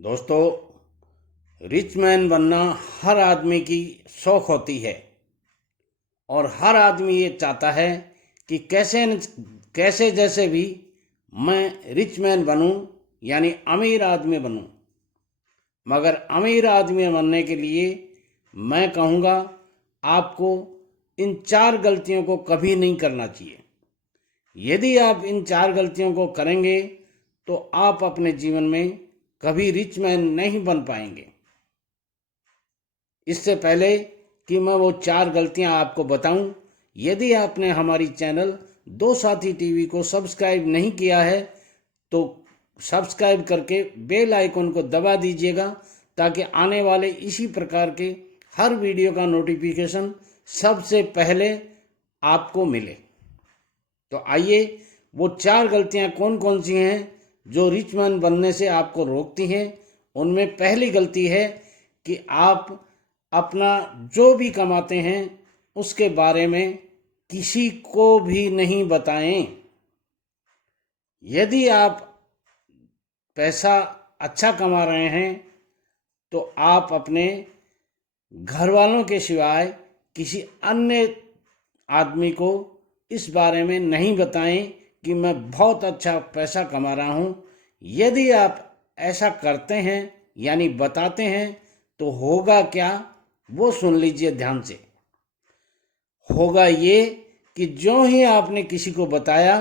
दोस्तों, rich man बनना हर आदमी की शौक होती है और हर आदमी ये चाहता है कि कैसे न कैसे जैसे भी मैं रिच मैन बनूं, यानी अमीर आदमी बनूं। मगर अमीर आदमी बनने के लिए मैं कहूँगा आपको इन 4 गलतियों को कभी नहीं करना चाहिए। यदि आप इन 4 गलतियों को करेंगे तो आप अपने जीवन में कभी रिच मैन नहीं बन पाएंगे। इससे पहले कि मैं वो 4 गलतियां आपको बताऊं, यदि आपने हमारी चैनल दो साथी टीवी को सब्सक्राइब नहीं किया है तो सब्सक्राइब करके बेल आइकन को दबा दीजिएगा, ताकि आने वाले इसी प्रकार के हर वीडियो का नोटिफिकेशन सबसे पहले आपको मिले। तो आइए, वो 4 गलतियां कौन कौन सी हैं जो रिच मैन बनने से आपको रोकती हैं। उनमें पहली गलती है कि आप अपना जो भी कमाते हैं उसके बारे में किसी को भी नहीं बताएं। यदि आप पैसा अच्छा कमा रहे हैं तो आप अपने घर वालों के सिवाय किसी अन्य आदमी को इस बारे में नहीं बताएं कि मैं बहुत अच्छा पैसा कमा रहा हूं। यदि आप ऐसा करते हैं यानी बताते हैं तो होगा क्या, वो सुन लीजिए ध्यान से। होगा ये कि जो ही आपने किसी को बताया,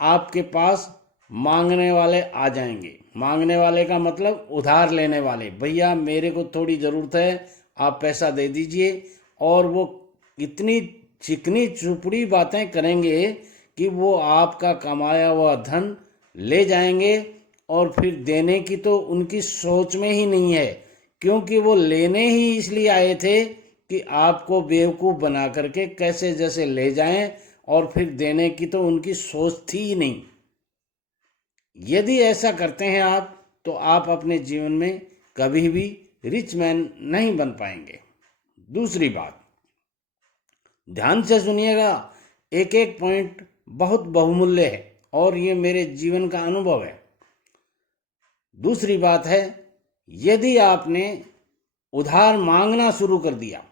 आपके पास मांगने वाले आ जाएंगे। मांगने वाले का मतलब उधार लेने वाले, भैया मेरे को थोड़ी ज़रूरत है, आप पैसा दे दीजिए। और वो इतनी चिकनी चुपड़ी बातें करेंगे कि वो आपका कमाया हुआ धन ले जाएंगे और फिर देने की तो उनकी सोच में ही नहीं है, क्योंकि वो लेने ही इसलिए आए थे कि आपको बेवकूफ़ बना करके कैसे जैसे ले जाएं, और फिर देने की तो उनकी सोच थी ही नहीं। यदि ऐसा करते हैं आप तो आप अपने जीवन में कभी भी रिच मैन नहीं बन पाएंगे। दूसरी बात, ध्यान से सुनिएगा, एक एक पॉइंट बहुत बहुमूल्य है और ये मेरे जीवन का अनुभव है। दूसरी बात है, यदि आपने उधार मांगना शुरू कर दिया,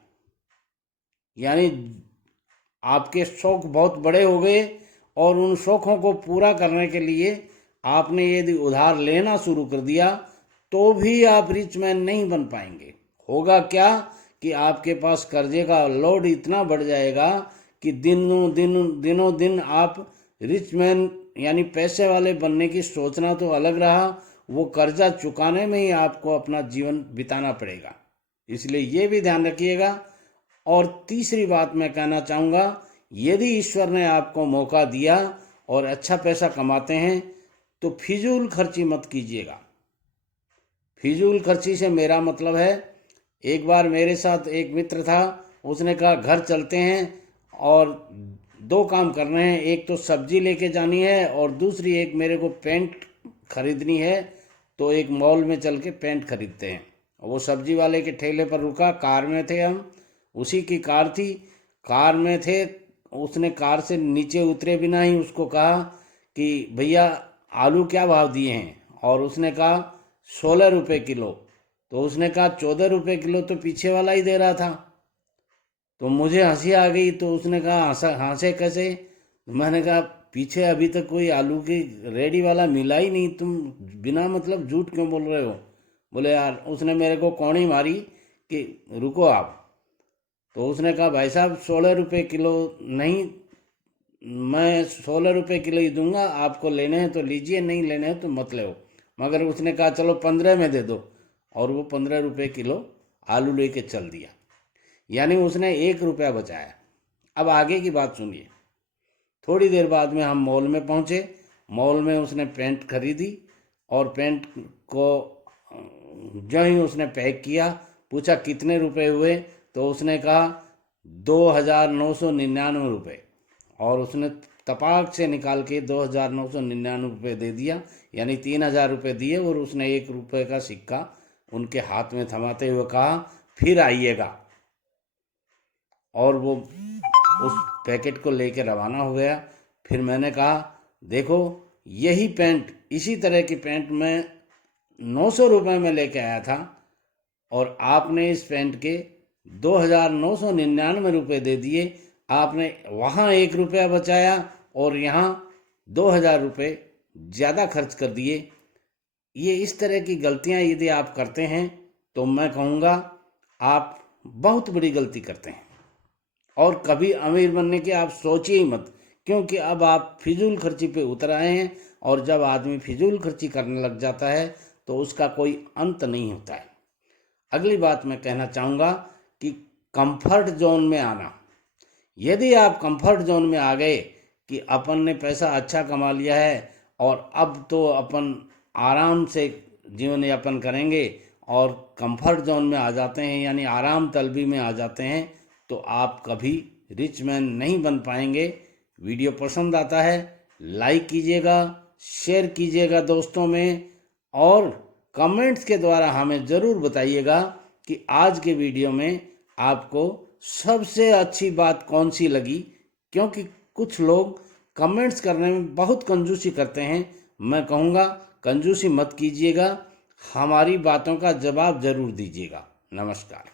यानी आपके शौक बहुत बड़े हो गए और उन शौकों को पूरा करने के लिए आपने यदि उधार लेना शुरू कर दिया तो भी आप रिच मैन नहीं बन पाएंगे। होगा क्या कि आपके पास कर्जे का लोड इतना बढ़ जाएगा कि दिनों दिन आप रिच मैन यानी पैसे वाले बनने की सोचना तो अलग रहा, वो कर्जा चुकाने में ही आपको अपना जीवन बिताना पड़ेगा। इसलिए ये भी ध्यान रखिएगा। और तीसरी बात मैं कहना चाहूँगा, यदि ईश्वर ने आपको मौका दिया और अच्छा पैसा कमाते हैं तो फिजूल खर्ची मत कीजिएगा। फिजूल खर्ची से मेरा मतलब है, एक बार मेरे साथ एक मित्र था, उसने कहा घर चलते हैं और 2 काम करने हैं, एक तो सब्जी लेके जानी है और दूसरी एक मेरे को पेंट खरीदनी है, तो एक मॉल में चल के पेंट खरीदते हैं। वो सब्जी वाले के ठेले पर रुका, कार में थे हम, उसी की कार थी, कार में थे। उसने कार से नीचे उतरे बिना ही उसको कहा कि भैया आलू क्या भाव दिए हैं, और उसने कहा 16 रुपये किलो। तो उसने कहा 14 रुपये किलो तो पीछे वाला ही दे रहा था। तो मुझे हंसी आ गई, तो उसने कहा हंसे कैसे? मैंने कहा पीछे अभी तक कोई आलू की रेडी वाला मिला ही नहीं, तुम बिना मतलब झूठ क्यों बोल रहे हो? बोले यार, उसने मेरे को कौड़ी मारी कि रुको आप। तो उसने कहा भाई साहब 16 रुपये किलो नहीं, मैं 16 रुपये किलो ही दूंगा, आपको लेने हैं तो लीजिए, नहीं लेने हैं तो मत लो। मगर उसने कहा चलो 15 में दे दो, और वो 15 रुपये किलो आलू लेके चल दिया, यानी उसने 1 रुपया बचाया। अब आगे की बात सुनिए। थोड़ी देर बाद में हम मॉल में पहुंचे। मॉल में उसने पेंट खरीदी और पेंट को जो ही उसने पैक किया, पूछा कितने रुपए हुए, तो उसने कहा 2,999 रुपये, और उसने तपाक से निकाल के 2,999 रुपये दे दिया, यानी 3,000 रुपये दिए। और उसने 1 रुपये का सिक्का उनके हाथ में थमाते हुए कहा फिर आइएगा, और वो उस पैकेट को लेके रवाना हो गया। फिर मैंने कहा देखो, यही पेंट, इसी तरह की पेंट मैं 900 रुपये में लेके आया था और आपने इस पैंट के 2,999 रुपये दे दिए। आपने वहाँ 1 रुपया बचाया और यहाँ 2,000 रुपये ज़्यादा खर्च कर दिए। ये इस तरह की गलतियाँ यदि आप करते हैं तो मैं कहूँगा आप बहुत बड़ी गलती करते हैं और कभी अमीर बनने की आप सोचिए ही मत, क्योंकि अब आप फिजूल खर्ची पे उतर आए हैं और जब आदमी फिजूल खर्ची करने लग जाता है तो उसका कोई अंत नहीं होता है। अगली बात मैं कहना चाहूँगा कि कंफर्ट जोन में आना। यदि आप कंफर्ट जोन में आ गए कि अपन ने पैसा अच्छा कमा लिया है और अब तो अपन आराम से जीवन यापन करेंगे और कंफर्ट जोन में आ जाते हैं, यानी आराम तलबी में आ जाते हैं, तो आप कभी रिच मैन नहीं बन पाएंगे। वीडियो पसंद आता है लाइक कीजिएगा, शेयर कीजिएगा दोस्तों में, और कमेंट्स के द्वारा हमें ज़रूर बताइएगा कि आज के वीडियो में आपको सबसे अच्छी बात कौन सी लगी, क्योंकि कुछ लोग कमेंट्स करने में बहुत कंजूसी करते हैं। मैं कहूँगा कंजूसी मत कीजिएगा, हमारी बातों का जवाब ज़रूर दीजिएगा। नमस्कार।